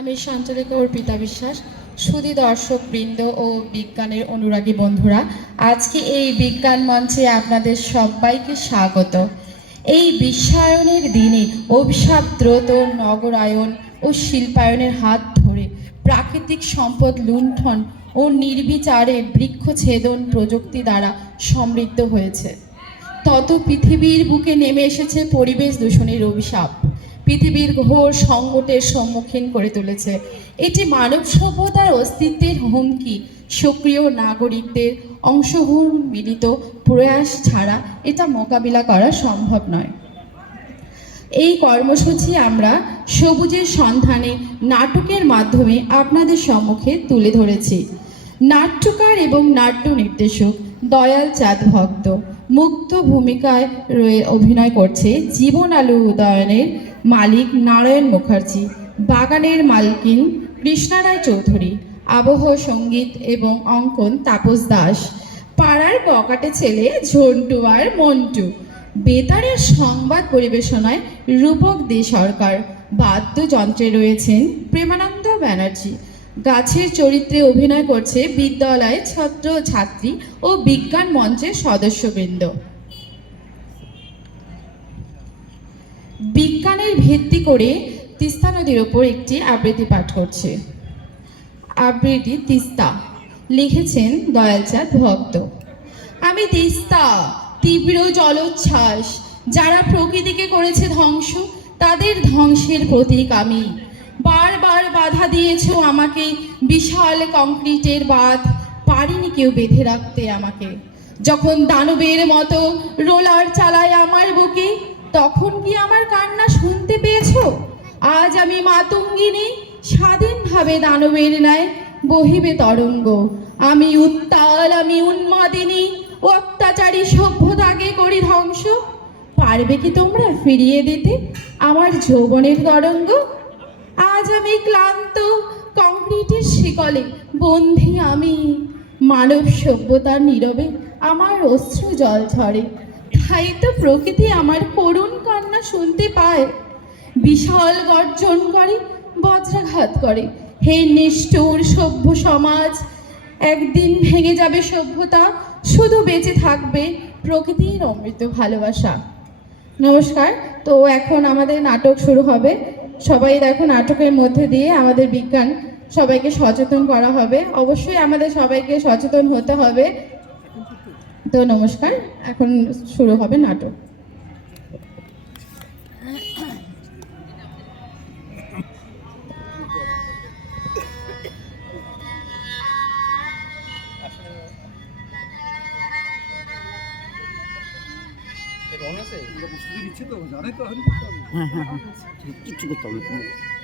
আমি সঞ্চালিকা অর্পিতা বিশ্বাস। সুধী দর্শক বৃন্দ ও বিজ্ঞানের অনুরাগী বন্ধুরা, আজকে এই বিজ্ঞান মঞ্চে আপনাদের সবাইকে স্বাগত। এই বিশ্বায়নের দিনে অভিশাপদ্রুত নগরায়ন ও শিল্পায়নের হাত ধরে প্রাকৃতিক সম্পদ লুণ্ঠন ও নির্বিচারে বৃক্ষছেদন প্রযুক্তি দ্বারা সমৃদ্ধ হয়েছে। তত পৃথিবীর বুকে নেমে এসেছে পরিবেশ দূষণের অভিশাপ। পৃথিবীর ঘোর সংকটের সম্মুখীন করে তুলেছে। এটি মানব সভ্যতার অস্তিত্বের হুমকি। সক্রিয় নাগরিকদের অংশগ্রহণ মিলিত প্রয়াস ছাড়া এটা মোকাবিলা করা সম্ভব নয়। এই কর্মসূচি আমরা সবুজের সন্ধানে নাটকের মাধ্যমে আপনাদের সম্মুখে তুলে ধরেছি। নাট্যকার এবং নাট্য নির্দেশক দয়াল চাঁদ ভক্ত, মুক্ত ভূমিকায় অভিনয় করছে জীবন আলু উদয়নের মালিক নারায়ণ মুখার্জি, বাগানের মালকিন কৃষ্ণা রায় চৌধুরী, আবহ সঙ্গীত এবং অঙ্কন তাপস দাস, পাড়ার বকাটে ছেলে ঝন্টু আর মন্টু, বেতারের সংবাদ পরিবেশনায় রূপক দে সরকার, বাদ্যযন্ত্রে রয়েছেন প্রেমানন্দ ব্যানার্জি, গাছের চরিত্রে অভিনয় করছে বিদ্যালয়ের ছাত্র ছাত্রী ও বিজ্ঞান মঞ্চের সদস্যবৃন্দ। বিজ্ঞানের ভিত্তি করে তিস্তা নদীর ওপর একটি আবৃত্তি পাঠ করছে। আবৃত্তি তিস্তা, লিখেছেন দয়ালচাঁদ ভক্ত। আমি তিস্তা, তীব্র জলোচ্ছ্বাস, যারা প্রকৃতিকে করেছে ধ্বংস, তাদের ধ্বংসের প্রতীক আমি। বারবার বাধা দিয়েছ আমাকে, বিশাল কংক্রিটের বাঁধ, পারিনি কেউ বেঁধে রাখতে আমাকে। যখন দানবের মতো রোলার চালায় আমার বুকে, তখন কি আমার কান্না শুনতে পেয়েছ? আজ আমি মাতঙ্গিনী, স্বাধীনভাবে দানবের ন্যায় বহিবে তরঙ্গ। আমি উত্তাল, আমি উন্মাদিনী, অত্যাচারী সভ্যতাকে করি ধ্বংস। পারবে কি তোমরা ফিরিয়ে দিতে আমার যৌবনের তরঙ্গ? আজ আমি ক্লান্ত, কংক্রিটের শিকলে বন্ধি আমি। মানব সভ্যতার নীরবে আমার অশ্রু জল ঝরে, তাই তো প্রকৃতি আমার করুণ কান্না শুনতে পায়। বিশাল গর্জন করে, বজ্রাঘাত করে। হে নিষ্ঠুর সভ্য সমাজ, একদিন ভেঙে যাবে সভ্যতা, শুধু বেঁচে থাকবে প্রকৃতির অমৃত ভালোবাসা। নমস্কার। তো এখন আমাদের নাটক শুরু হবে। সবাই দেখো, নাটকের মধ্যে দিয়ে আমাদের বিজ্ঞান সবাইকে সচেতন করা হবে। অবশ্যই আমাদের সবাইকে সচেতন হতে হবে। তো নমস্কার, এখন শুরু হবে নাটক। হ্যাঁ, কিচ্ছু করতে হবে না।